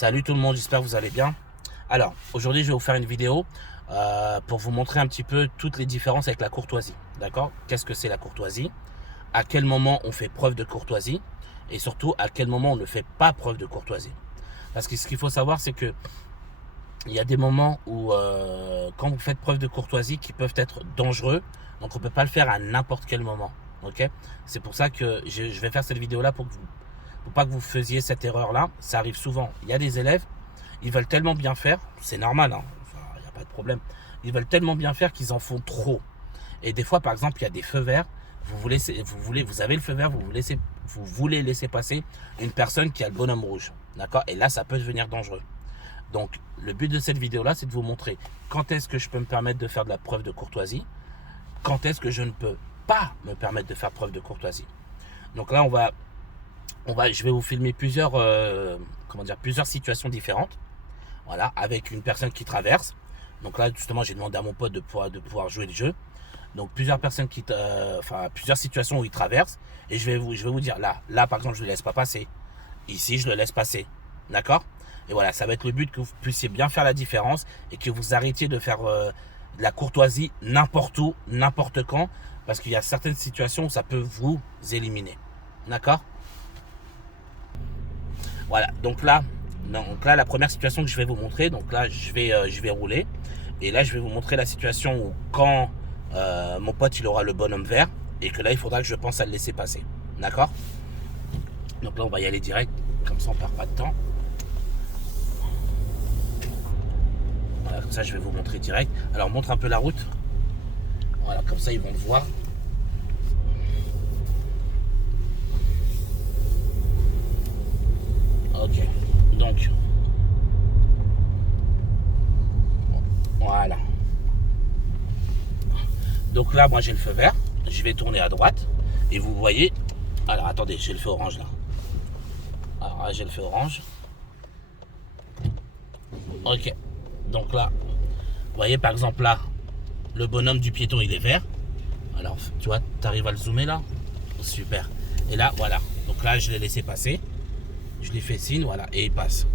Salut tout le monde, j'espère que vous allez bien. Alors, aujourd'hui, je vais vous faire une vidéo pour vous montrer un petit peu toutes les différences avec la courtoisie. D'accord? Qu'est-ce que c'est la courtoisie? À quel moment on fait preuve de courtoisie? Et surtout, à quel moment on ne fait pas preuve de courtoisie? Parce que ce qu'il faut savoir, c'est que il y a des moments où, quand vous faites preuve de courtoisie, qui peuvent être dangereux. Donc, on ne peut pas le faire à n'importe quel moment. Ok? C'est pour ça que je vais faire cette vidéo-là pour pas que vous faisiez cette erreur-là. Ça arrive souvent. Il y a des élèves, ils veulent tellement bien faire, c'est normal, hein, enfin, il n'y a pas de problème. Ils veulent tellement bien faire qu'ils en font trop. Et des fois, par exemple, il y a des feux verts. Vous avez le feu vert, vous voulez laisser passer une personne qui a le bonhomme rouge. D'accord? Et là, ça peut devenir dangereux. Donc, le but de cette vidéo-là, c'est de vous montrer quand est-ce que je peux me permettre de faire de la preuve de courtoisie, quand est-ce que je ne peux pas me permettre de faire preuve de courtoisie. Donc là, je vais vous filmer plusieurs situations différentes. Voilà, avec une personne qui traverse. Donc là, justement, j'ai demandé à mon pote de pouvoir jouer le jeu. Donc plusieurs personnes plusieurs situations où il traverse. Et je vais vous dire, là, par exemple, je ne le laisse pas passer. Ici, je le laisse passer. D'accord? Et voilà, ça va être le but que vous puissiez bien faire la différence et que vous arrêtiez de faire de la courtoisie n'importe où, n'importe quand. Parce qu'il y a certaines situations où ça peut vous éliminer. D'accord? Voilà, donc là, la première situation que je vais vous montrer, donc là, je vais rouler. Et là, je vais vous montrer la situation où quand mon pote, il aura le bonhomme vert, et que là, il faudra que je pense à le laisser passer. D'accord? Donc là, on va y aller direct, comme ça, on perd pas de temps. Voilà, comme ça, je vais vous montrer direct. Alors, montre un peu la route. Voilà, comme ça, ils vont le voir. Ok, donc voilà. Donc là, moi j'ai le feu vert. Je vais tourner à droite. Et vous voyez. Alors attendez, j'ai le feu orange là. Alors là, j'ai le feu orange. Ok. Donc là, vous voyez par exemple là, le bonhomme du piéton il est vert. Alors tu vois, tu arrives à le zoomer là. Super. Et là, voilà. Donc là, je l'ai laissé passer. Je lui fais signe, voilà. Et il passe.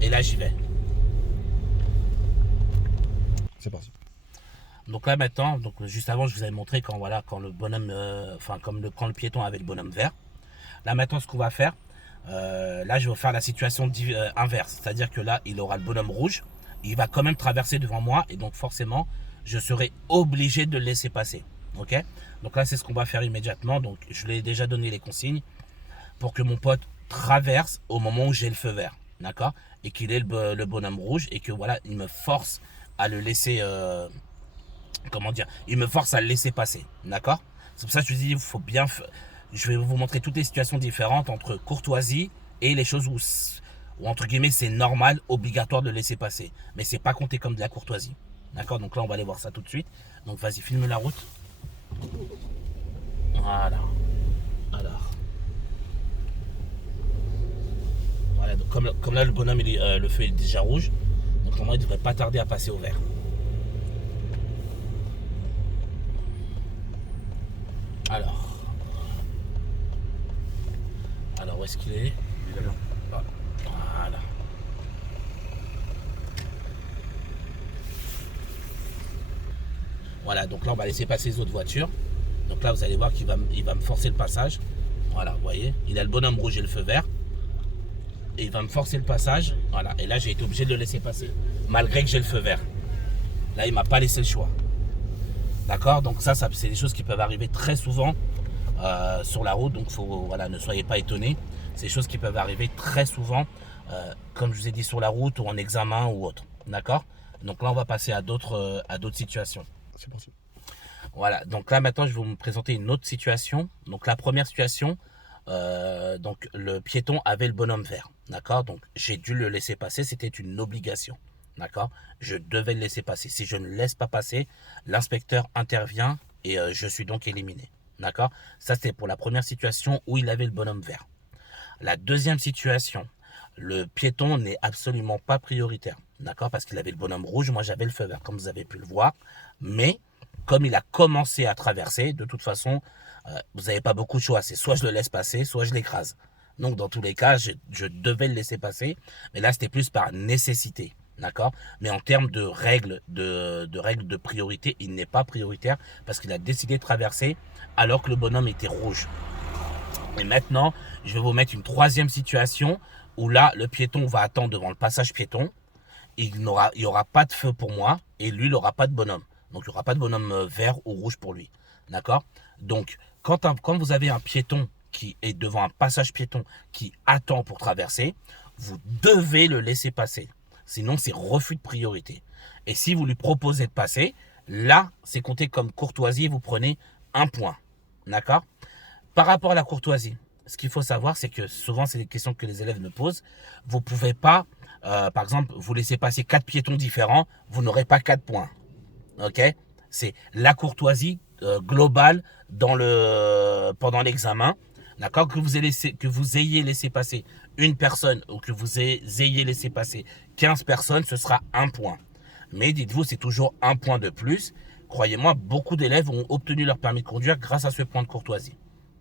Et là, j'y vais. C'est parti. Donc là maintenant, donc juste avant, je vous avais montré quand le bonhomme, quand le piéton avait le bonhomme vert. Là maintenant, ce qu'on va faire, là je vais faire la situation inverse, c'est-à-dire que là, il aura le bonhomme rouge, il va quand même traverser devant moi et donc forcément, je serai obligé de le laisser passer. Ok? Donc là, c'est ce qu'on va faire immédiatement. Donc je lui ai déjà donné les consignes pour que mon pote traverse au moment où j'ai le feu vert, d'accord? Et qu'il ait le bonhomme rouge et que voilà, il me force à le laisser. Il me force à le laisser passer, d'accord? C'est pour ça que je vous dis, il faut bien. Je vais vous montrer toutes les situations différentes entre courtoisie et les choses où entre guillemets, c'est normal, obligatoire de le laisser passer. Mais c'est pas compté comme de la courtoisie, d'accord? Donc là, on va aller voir ça tout de suite. Donc vas-y, filme la route. Voilà. Alors. Voilà, donc comme là, le bonhomme, le feu est déjà rouge. Donc normalement, il ne devrait pas tarder à passer au vert. Alors où est-ce qu'il est? Voilà. Voilà, donc là on va laisser passer les autres voitures. Donc là vous allez voir qu'il va me forcer le passage. Voilà, vous voyez, il a le bonhomme rouge et le feu vert. Et il va me forcer le passage. Voilà, et là j'ai été obligé de le laisser passer. Malgré que j'ai le feu vert. Là il m'a pas laissé le choix. D'accord? Donc ça c'est des choses qui peuvent arriver très souvent sur la route. Donc voilà, ne soyez pas étonnés. C'est des choses qui peuvent arriver très souvent, comme je vous ai dit, sur la route ou en examen ou autre. D'accord? Donc là on va passer à d'autres situations. C'est parti. Voilà, donc là maintenant je vais vous présenter une autre situation. Donc la première situation, donc le piéton avait le bonhomme vert. D'accord? Donc j'ai dû le laisser passer, c'était une obligation. D'accord? Je devais le laisser passer. Si je ne laisse pas passer, l'inspecteur intervient et je suis donc éliminé. D'accord? Ça c'est pour la première situation où il avait le bonhomme vert. La deuxième situation, le piéton n'est absolument pas prioritaire. D'accord? Parce qu'il avait le bonhomme rouge, moi j'avais le feu vert, comme vous avez pu le voir. Mais comme il a commencé à traverser, de toute façon, vous n'avez pas beaucoup de choix. C'est soit je le laisse passer, soit je l'écrase. Donc, dans tous les cas, je devais le laisser passer. Mais là, c'était plus par nécessité. D'accord? Mais en termes de règles de priorité, il n'est pas prioritaire parce qu'il a décidé de traverser alors que le bonhomme était rouge. Et maintenant, je vais vous mettre une troisième situation où là, le piéton va attendre devant le passage piéton. Il n'y aura pas de feu pour moi et lui, il n'aura pas de bonhomme. Donc, il n'y aura pas de bonhomme vert ou rouge pour lui. D'accord? Donc, quand vous avez un piéton qui est devant un passage piéton qui attend pour traverser, vous devez le laisser passer. Sinon, c'est refus de priorité. Et si vous lui proposez de passer, là, c'est compté comme courtoisie et vous prenez un point. D'accord? Par rapport à la courtoisie, ce qu'il faut savoir, c'est que souvent, c'est des questions que les élèves me posent. Vous ne pouvez pas, par exemple, vous laisser passer 4 piétons différents, vous n'aurez pas 4 points. Ok? C'est la courtoisie globale pendant l'examen. D'accord? Que vous ayez laissé passer une personne ou que vous ayez laissé passer 15 personnes, ce sera un point. Mais dites-vous, c'est toujours un point de plus. Croyez-moi, beaucoup d'élèves ont obtenu leur permis de conduire grâce à ce point de courtoisie.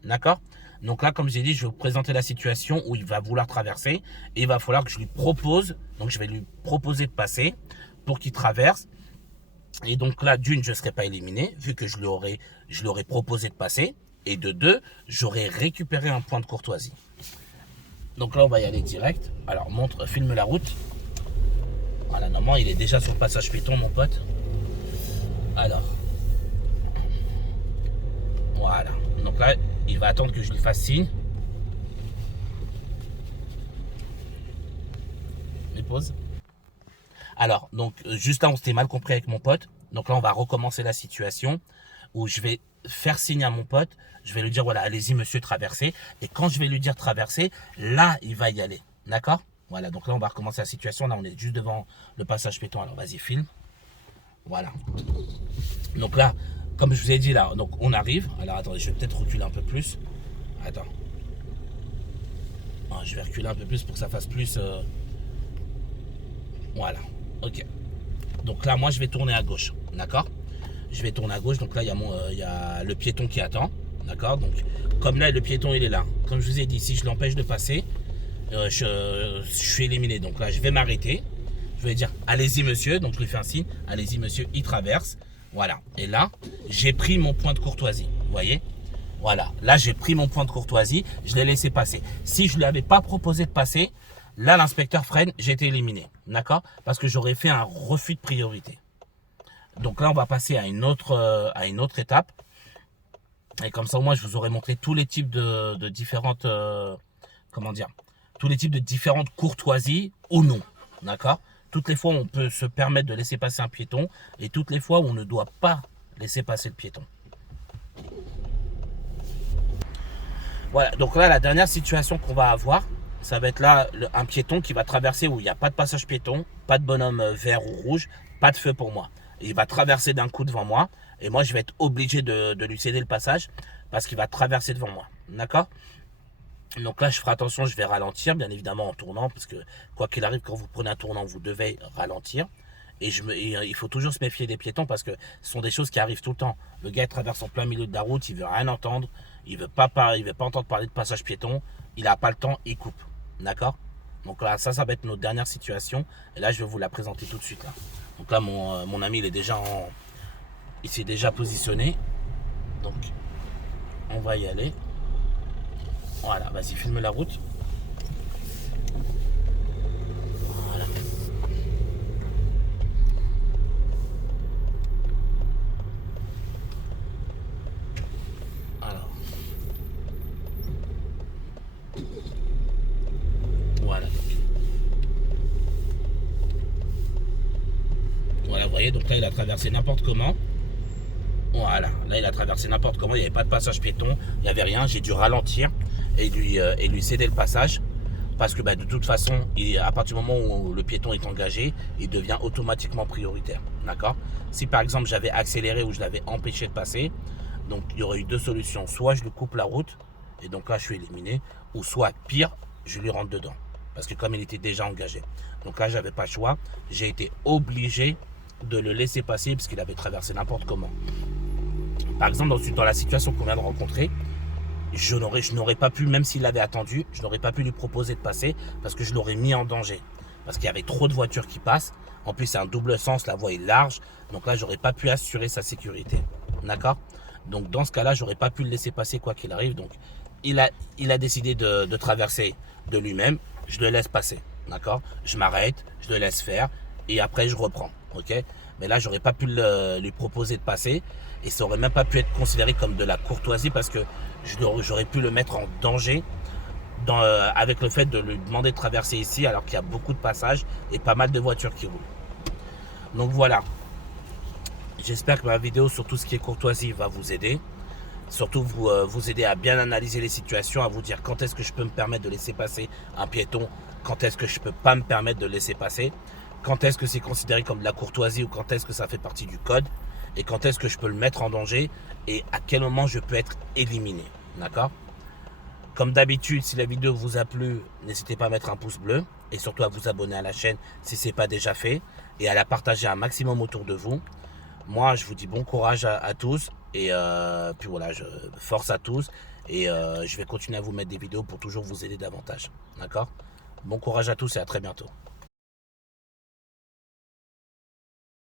D'accord? Donc là, comme j'ai dit, je vais vous présenter la situation où il va vouloir traverser et il va falloir que je lui propose, donc je vais lui proposer de passer pour qu'il traverse. Et donc là, d'une, je ne serai pas éliminé vu que je lui aurais proposé de passer. Et de deux, j'aurais récupéré un point de courtoisie. Donc là, on va y aller direct. Alors, filme la route. Voilà, normalement, il est déjà sur le passage piéton, mon pote. Alors. Voilà. Donc là, il va attendre que je lui fasse signe. Les pauses. Alors, donc, juste là, on s'était mal compris avec mon pote. Donc là, on va recommencer la situation où je vais faire signe à mon pote. Je vais lui dire, voilà, allez-y, monsieur, traversez. Et quand je vais lui dire traverser, là, il va y aller. D'accord? Voilà, donc là, on va recommencer la situation. Là, on est juste devant le passage piéton. Alors, vas-y, filme. Voilà. Donc là, comme je vous ai dit, là, donc on arrive. Alors, attendez, je vais peut-être reculer un peu plus. Attends. Ah, je vais reculer un peu plus pour que ça fasse plus... Voilà. Ok. Donc là, moi, je vais tourner à gauche. D'accord? Je vais tourner à gauche. Donc là, il y a le piéton qui attend. D'accord? Donc, comme là, le piéton, il est là. Comme je vous ai dit, si je l'empêche de passer, je suis éliminé. Donc là, je vais m'arrêter. Je vais dire, allez-y, monsieur. Donc, je lui fais un signe. Allez-y, monsieur. Il traverse. Voilà. Et là, j'ai pris mon point de courtoisie. Vous voyez? Voilà. Là, j'ai pris mon point de courtoisie. Je l'ai laissé passer. Si je ne lui avais pas proposé de passer, là, l'inspecteur freine, j'ai été éliminé. D'accord? Parce que j'aurais fait un refus de priorité. Donc là, on va passer à une autre étape. Et comme ça, moi, je vous aurais montré tous les types de différentes... comment dire? Tous les types de différentes courtoisies ou non. D'accord? Toutes les fois où on peut se permettre de laisser passer un piéton et toutes les fois où on ne doit pas laisser passer le piéton. Voilà. Donc là, la dernière situation qu'on va avoir, ça va être là un piéton qui va traverser où il n'y a pas de passage piéton, pas de bonhomme vert ou rouge, pas de feu pour moi. Et il va traverser d'un coup devant moi et moi je vais être obligé de lui céder le passage parce qu'il va traverser devant moi. D'accord? Donc là je ferai attention, je vais ralentir bien évidemment en tournant parce que quoi qu'il arrive quand vous prenez un tournant vous devez ralentir. Et il faut toujours se méfier des piétons parce que ce sont des choses qui arrivent tout le temps. Le gars traverse en plein milieu de la route, il veut rien entendre, il veut pas entendre parler de passage piéton, il n'a pas le temps, il coupe. D'accord? Donc là, ça va être notre dernière situation. Et là, je vais vous la présenter tout de suite. Là. Donc là, mon ami, il s'est déjà positionné. Donc, on va y aller. Voilà, vas-y, filme la route. Voilà. Alors. Voilà. Voilà, vous voyez, donc là, il a traversé n'importe comment. Voilà, là, il a traversé n'importe comment. Il n'y avait pas de passage piéton, il n'y avait rien. J'ai dû ralentir et lui céder le passage. Parce que de toute façon, à partir du moment où le piéton est engagé, il devient automatiquement prioritaire. D'accord? Si par exemple, j'avais accéléré ou je l'avais empêché de passer, donc il y aurait eu deux solutions. Soit je lui coupe la route, et donc là, je suis éliminé. Ou soit, pire, je lui rentre dedans. Parce que comme il était déjà engagé. Donc là, j'avais pas le choix. J'ai été obligé de le laisser passer parce qu'il avait traversé n'importe comment. Par exemple, dans la situation qu'on vient de rencontrer, je n'aurais pas pu, même s'il l'avait attendu, je n'aurais pas pu lui proposer de passer parce que je l'aurais mis en danger. Parce qu'il y avait trop de voitures qui passent. En plus, c'est un double sens, la voie est large. Donc là, j'aurais pas pu assurer sa sécurité. D'accord? Donc dans ce cas-là, j'aurais pas pu le laisser passer quoi qu'il arrive. Donc il a décidé de traverser de lui-même. Je le laisse passer. D'accord? Je m'arrête, je le laisse faire et après je reprends. Ok? Mais là, j'aurais pas pu lui proposer de passer et ça aurait même pas pu être considéré comme de la courtoisie parce que j'aurais pu le mettre en danger avec le fait de lui demander de traverser ici alors qu'il y a beaucoup de passages et pas mal de voitures qui roulent. Donc voilà. J'espère que ma vidéo sur tout ce qui est courtoisie va vous aider. Surtout vous aider à bien analyser les situations, à vous dire quand est-ce que je peux me permettre de laisser passer un piéton, quand est-ce que je peux pas me permettre de laisser passer, quand est-ce que c'est considéré comme de la courtoisie ou quand est-ce que ça fait partie du code et quand est-ce que je peux le mettre en danger et à quel moment je peux être éliminé. D'accord? Comme d'habitude, si la vidéo vous a plu, n'hésitez pas à mettre un pouce bleu et surtout à vous abonner à la chaîne si ce n'est pas déjà fait et à la partager un maximum autour de vous. Moi, je vous dis bon courage à tous et puis voilà, force à tous et je vais continuer à vous mettre des vidéos pour toujours vous aider davantage. D'accord? Bon courage à tous et à très bientôt.